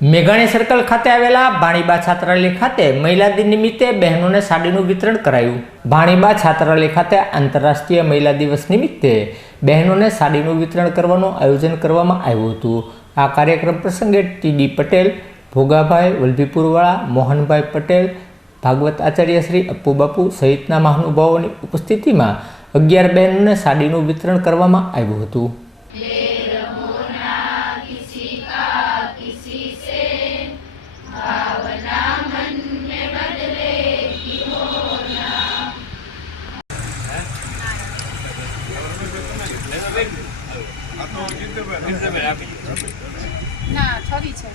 મેઘાણી સર્કલ ખાતે આવેલા ભાણીબા છાત્રાલય ખાતે મહિલા દિન નિમિત્તે બહેનોને સાડીનું વિતરણ કરાયું। ભાણીબા છાત્રાલય ખાતે આંતરરાષ્ટ્રીય મહિલા દિવસ નિમિત્તે બહેનોને સાડીનું વિતરણ કરવાનું આયોજન કરવામાં આવ્યું હતું। આ કાર્યક્રમ પ્રસંગે ટી.ડી. પટેલ, ભોગાભાઈ, વલભીપુરવાળા, મોહનભાઈ પટેલ, ભાગવત આચાર્ય શ્રી અપ્પુ બાપુ સહિતના મહાનુભાવોની ઉપસ્થિતિમાં 11 બહેનોને સાડીનું વિતરણ કરવામાં આવ્યું હતું। ના થોડી છે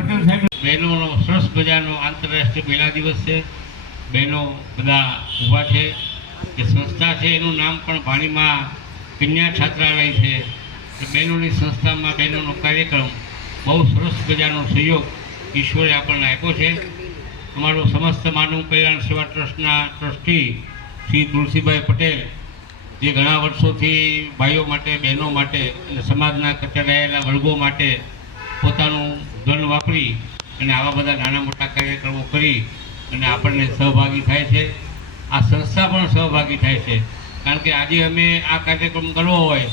પટેલ સાહેબ બહેનોનો સરસ મજાનો આંતરરાષ્ટ્રીય મહિલા દિવસ છે। બહેનો બધા ઊભા છે કે સંસ્થા છે એનું નામ પણ ભાણીમાં કન્યા છાત્રાલય છે। બહેનોની સંસ્થામાં બહેનોનો કાર્યક્રમ બહુ સરસ મજાનો સહયોગ ઈશ્વરે આપણને આપ્યો છે। અમારો સમસ્ત માનવ કલ્યાણ સેવા ટ્રસ્ટના ટ્રસ્ટી શ્રી તુલસીભાઈ પટેલ જે ઘણા વર્ષોથી ભાઈઓ માટે, બહેનો માટે અને સમાજના કચડાયેલા વર્ગો માટે પોતાનું ધન વાપરી અને આવા બધા નાના મોટા કાર્યક્રમો કરી અને આપણને સહભાગી થાય છે। આ સંસ્થા પણ સહભાગી થાય છે, કારણ કે આજે અમે આ કાર્યક્રમ કરવો હોય,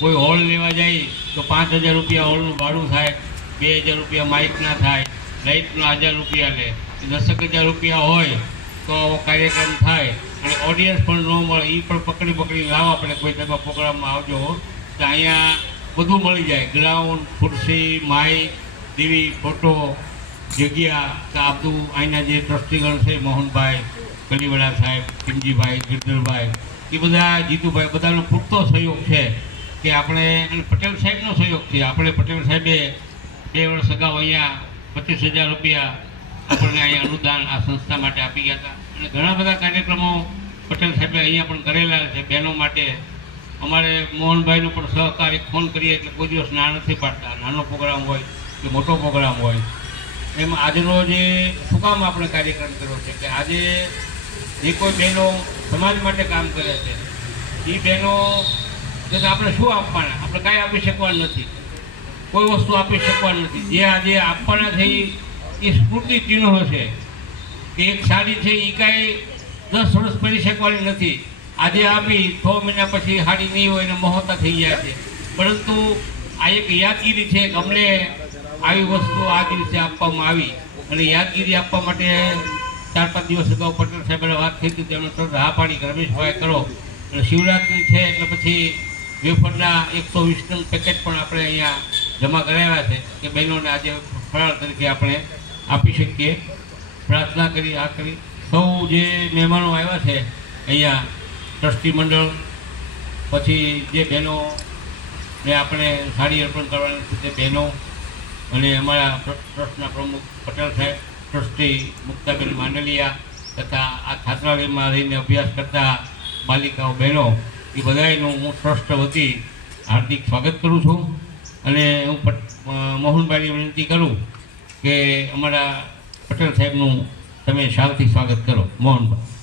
કોઈ હોલ લેવા જાય તો 5,000 રૂપિયા હોલનું ભાડું થાય, 2,000 રૂપિયા માઇકના થાય, લાઇટના 1,000 રૂપિયા લે, 10,000 રૂપિયા હોય તો આવો કાર્યક્રમ થાય અને ઓડિયન્સ પણ ન મળે, એ પણ પકડી લાવવા પડે। કોઈ તમે પ્રોગ્રામમાં આવજો તો અહીંયા બધું મળી જાય, ગ્રાઉન્ડ, ખુરશી, માઇક, ટીવી, ફોટો, જગ્યા તો આ બધું અહીંના જે ટ્રસ્ટીગણ છે, મોહનભાઈ, કલીવાળા સાહેબ, કિમજીભાઈ, ગિરધરભાઈ, એ બધા, જીતુભાઈ, બધાનો પૂરતો સહયોગ છે કે આપણે, અને પટેલ સાહેબનો સહયોગ છે। આપણે પટેલ સાહેબે 2 વર્ષ અગાઉ અહીંયા 25,000 રૂપિયા આપણને અહીંયા અનુદાન આ સંસ્થા માટે આપી ગયા હતા અને ઘણા બધા કાર્યક્રમો પટેલ સાહેબે અહીંયા પણ કરેલા છે બહેનો માટે। અમારે મોહનભાઈનો પણ સહકાર, એક ફોન કરીએ એટલે કોઈ દિવસ ના નથી પાડતા, નાનો પ્રોગ્રામ હોય કે મોટો પ્રોગ્રામ હોય। એમ આજનો જે શું કામ આપણે કાર્યક્રમ કર્યો છે કે આજે જે કોઈ બહેનો સમાજ માટે કામ કરે છે એ બહેનો આપણે શું આપવાના, આપણે કાંઈ આપી શકવાનું નથી, કોઈ વસ્તુ આપી શકવાની નથી। જે આજે આપવાના છે એ સ્મૃતિ ચિહ્નો છે કે એક સાડી છે એ કાંઈ 10 વર્ષ પહેરી શકવાની નથી, આજે આપી 6 મહિના પછી સાડી નહીં હોય ને મોહતા થઈ ગયા છે, પરંતુ આ એક યાદગીરી છે કે અમને આવી વસ્તુ આ દિવસે આપવામાં આવી અને યાદગીરી આપવા માટે 4-5 દિવસ અગાઉ પટેલ સાહેબે વાત થઈ હતી, તેમણે તરત હા પાડી કે રમેશભાઈ કરો। અને શિવરાત્રિ છે એટલે પછી વેફરના 120 ટન પેકેટ પણ આપણે અહીંયા જમા કરાવ્યા છે કે બહેનોને આજે ફરાળ તરીકે આપણે આપી શકીએ। પ્રાર્થના કરી આ કરી સૌ જે મહેમાનો આવ્યા છે અહીંયા, ટ્રસ્ટી મંડળ, પછી જે બહેનોને આપણે સાડી અર્પણ કરવાની છે તે બહેનો અને અમારા ટ્રસ્ટના પ્રમુખ પટેલ સાહેબ, ટ્રસ્ટી મુક્તાબેન માંડલિયા તથા આ છાત્રાલયમાં રહીને અભ્યાસ કરતા બાલિકાઓ, બહેનો, એ બધાનું હું ટ્રસ્ટ વતી હાર્દિક સ્વાગત કરું છું અને હું મોહનભાઈની વિનંતી કરું કે અમારા પટેલ સાહેબનું તમે શાંતિથી સ્વાગત કરો। મોહનભાઈ।